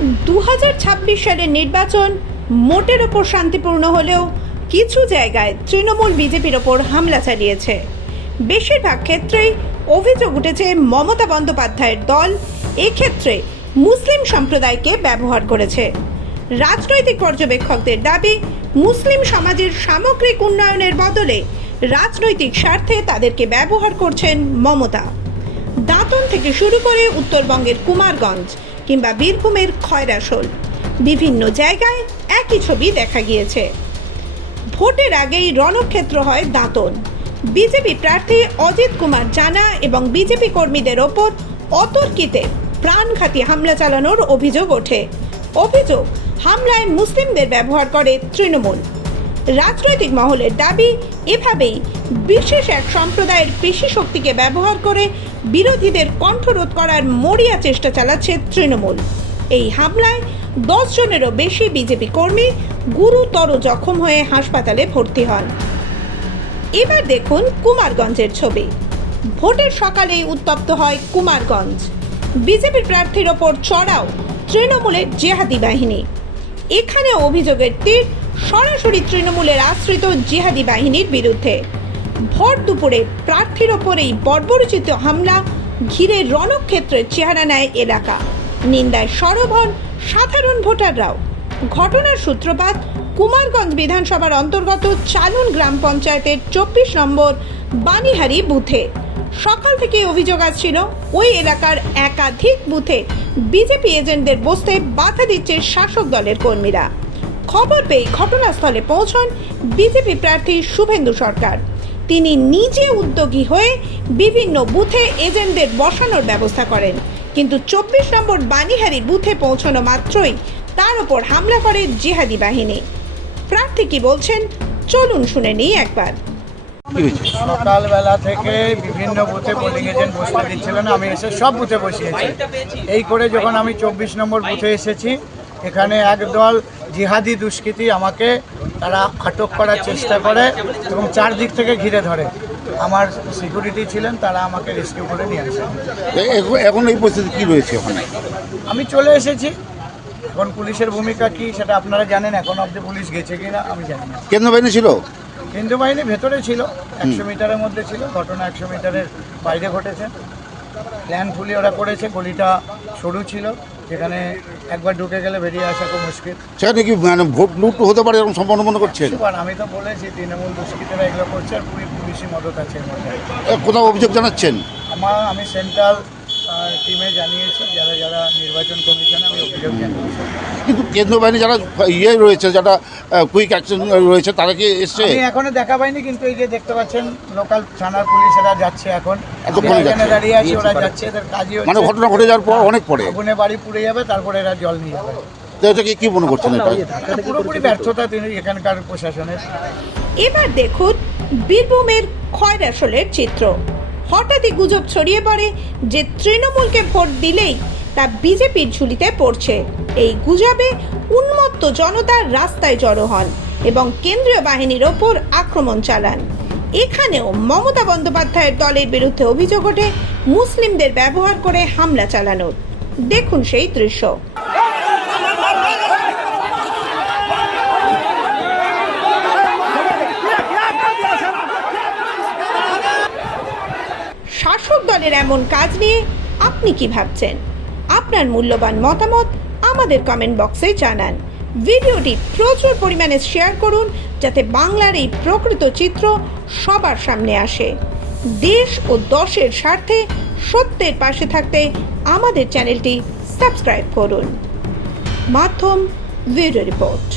2026 সালের নির্বাচন মোটের ওপর শান্তিপূর্ণ হলেও কিছু জায়গায় তৃণমূল বিজেপির ওপর হামলা চালিয়েছে। বেশিরভাগ ক্ষেত্রেই অভিযোগ উঠেছে মমতা বন্দ্যোপাধ্যায়ের দল এক্ষেত্রে মুসলিম সম্প্রদায়কে ব্যবহার করেছে। রাজনৈতিক পর্যবেক্ষকদের দাবি, মুসলিম সমাজের সামগ্রিক উন্নয়নের বদলে রাজনৈতিক স্বার্থে তাদেরকে ব্যবহার করছেন মমতা। দাঁতন থেকে শুরু করে উত্তরবঙ্গের কুমারগঞ্জ কিংবা বীরভূমের খয়রাশোল বিভিন্ন জায়গায় একই ছবি দেখা গিয়েছে। ভোটের আগেই রণক্ষেত্র হয় দাঁতন। বিজেপি প্রার্থী অজিত কুমার জানা এবং বিজেপি কর্মীদের ওপর অতর্কিতে প্রাণঘাতী হামলা চালানোর অভিযোগ ওঠে। অভিযোগ, হামলায় মুসলিমদের ব্যবহার করে তৃণমূল। রাজনৈতিক মহলের দাবি, এভাবেই বিশেষ এক সম্প্রদায়ের পেশি শক্তিকে ব্যবহার করে বিরোধীদের কণ্ঠরোধ করার মরিয়া চেষ্টা চালাচ্ছে তৃণমূল। এই হামলায় 10 জনেরও বেশি বিজেপি কর্মী গুরুতর জখম হয়ে হাসপাতালে ভর্তি হন। এবার দেখুন কুমারগঞ্জের ছবি। ভোটের সকালেই উত্তপ্ত হয় কুমারগঞ্জ। বিজেপির প্রার্থীর ওপর চড়াও তৃণমূলের জিহাদি বাহিনী। এখানে অভিযোগের তীর সরাসরি তৃণমূলের আশ্রিত জিহাদি বাহিনীর বিরুদ্ধে। ভোট দুপুরে প্রার্থীর ওপর এই বর্বরোচিত হামলা ঘিরে রণক্ষেত্রের চেহারা নেয় এলাকা। নিন্দায় সরব হন সাধারণ ভোটাররাও। ঘটনার সূত্রপাত কুমারগঞ্জ বিধানসভার অন্তর্গত চালুন গ্রাম পঞ্চায়েতের 24 নম্বর বানিহারি বুথে। সকাল থেকে অভিযোগ আসছিল ওই এলাকার একাধিক বুথে বিজেপি এজেন্টদের বসতে বাধা দিচ্ছে শাসক দলের কর্মীরা। খবর পেয়ে ঘটনাস্থলে পৌঁছন বিজেপি প্রার্থী শুভেন্দু সরকার। তিনি নিজে উদ্যোগী হয়ে বিভিন্ন বুথে এজেন্টদের বসানোর ব্যবস্থা করেন, কিন্তু 24 নম্বর বানিহারি বুথে পৌঁছানো মাত্রই তার উপর হামলা করে জিহাদি বাহিনী। প্রার্থী কি বলছেন চলুন শুনে নিই একবার। সকালবেলা থেকে বিভিন্ন বুথে পোলিং এজেন্ট বসতে দিচ্ছিল না, আমি এসে সব বুথে বসিয়েছি। এই করে যখন আমি 24 নম্বর বুথে এসেছি, এখানে একদল জিহাদি দুষ্কৃতী আমাকে তারা আটক করার চেষ্টা করে এবং চারদিক থেকে ঘিরে ধরে। আমার সিকিউরিটি ছিলেন, তারা আমাকে রেস্কিউ করে নিয়ে আসে। এখন এই পরিস্থিতি কী রয়েছে ওখানে? আমি চলে এসেছি। এখন পুলিশের ভূমিকা কি সেটা আপনারা জানেন। এখন অব্দি পুলিশ গেছে কিনা আমি জানি না। কেন্দ্র বাহিনী ছিল? কেন্দ্র বাহিনী ভেতরে ছিল, 100 মিটারের মধ্যে ছিল। ঘটনা 100 মিটারের বাইরে ঘটেছে। প্ল্যান ফুলি ওরা করেছে। গলিটা সরু ছিল, যেখানে একবার ঢুকে গেলে বেরিয়ে আসা খুব মুশকিল। সেখানে কি মানে ভোট লুট হতে পারে এরকম সম্ভাবনা মনে করছেন? আমি তো বলেছি তৃণমূল দুষ্কৃতীরা এগুলো করছে, আর পুলিশি মদত আছে এর মধ্যে। কোথাও অভিযোগ জানাচ্ছেন? আমি সেন্ট্রাল টিমে জানিয়েছি, যারা নির্বাচন কমিশনে আমি অভিযোগ জানিয়েছি। কিন্তু কেন্দ্র বাহিনী যারা রয়েছে, যারা কুইক অ্যাকশন রয়েছে, তারা কি এসছে? আমি এখনো দেখা পাইনি, কিন্তু এই যে দেখতে পাচ্ছেন লোকাল থানার পুলিশেরা যাচ্ছে। এখন এখানে দাঁড়িয়ে আছে, ওরা যাচ্ছে। এদের কাজই মানে ঘটনা ঘটে যাওয়ার পর অনেক পরে আগুনে বাড়ি পুড়ে যাবে, তারপরে এরা জল নিয়ে যাবে। তো এটাকে কি মনে করছেন? এটা পুরোপুরি ব্যর্থতা এখানকার প্রশাসনের। এবার দেখুন বীরভূমের খয়রাশোলের চিত্র। হঠাৎই গুজব ছড়িয়ে পড়ে যে তৃণমূলকে ভোট দিলেই তা বিজেপির ঝুলিতে পড়ছে। এই গুজবে উন্মত্ত জনতা রাস্তায় জড়ো হন এবং কেন্দ্রীয় বাহিনীর ওপর আক্রমণ চালান। এখানেও মমতা বন্দ্যোপাধ্যায়ের দলের বিরুদ্ধে অভিযোগ ওঠে মুসলিমদের ব্যবহার করে হামলা চালানোর। দেখুন সেই দৃশ্য। শাসক দলের এমন কাজ নিয়ে আপনি কি ভাবছেন? আপনার মূল্যবান মতামত আমাদের কমেন্ট বক্সে জানান। ভিডিওটি প্রচুর পরিমাণে শেয়ার করুন, যাতে বাংলার এই প্রকৃত চিত্র সবার সামনে আসে। দেশ ও দশের স্বার্থে সত্যের পাশে থাকতে আমাদের চ্যানেলটি সাবস্ক্রাইব করুন। মাধ্যম ভিডিও রিপোর্ট।